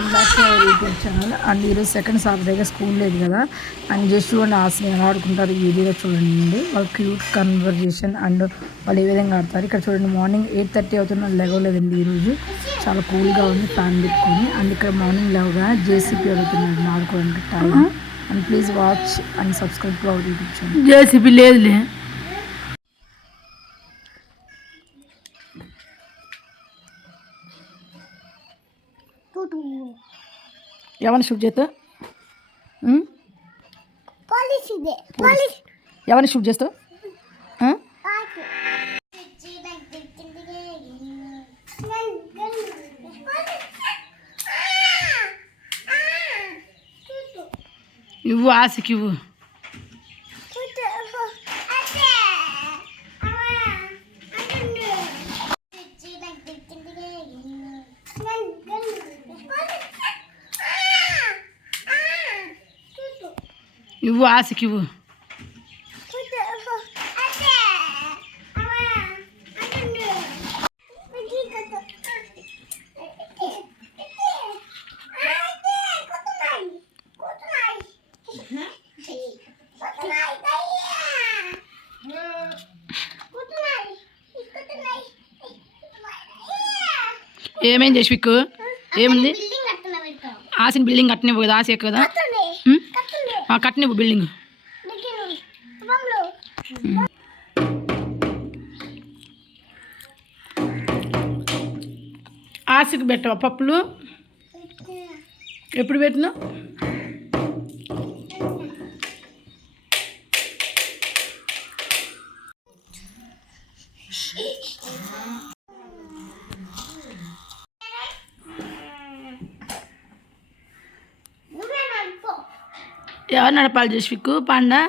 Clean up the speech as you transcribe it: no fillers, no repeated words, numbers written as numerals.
Welcome back to our YouTube channel. And ఈరోజు second సాటర్డేగా school లేదు కదా, అండ్ జస్ట్ అండ్ ఆస్ని ఎలా ఆడుకుంటారు ఈ వీడియోలో చూడండి. వాళ్ళ క్యూట్ కన్వర్జేషన్ అండ్ వాళ్ళు ఏ విధంగా ఆడతారు. ఇక్కడ చూడండి, మార్నింగ్ 8:30 అవుతున్న లేవలేదండి ఈరోజు. చాలా కూల్గా ఉంది ఫ్యాన్ పెట్టుకొని. అండ్ ఇక్కడ మార్నింగ్ లేవగా జేసీపీ అడుగుతున్నాడు ఆడుకోవడానికి time. And please watch and subscribe to our YouTube channel. JCP లేదులే. ఎవరిని షూట్ చేస్తా? ఎవరిని షూట్ చేస్తావు? ఇవ్వు ఆశకి ఇవ్వు. ఇవ్వు ఆశకి ఇవ్వు. ఏమేం జస్విక్? ఏముంది? ఆశని బిల్డింగ్ కట్టనివ్వు కదా, ఆశ కదా కట్టనివ్వు బిల్డింగ్. ఆశకి పెట్టవా పప్పులు? ఎప్పుడు పెట్టినా? ఎవరు నడపాలి జస్విక్? పాండా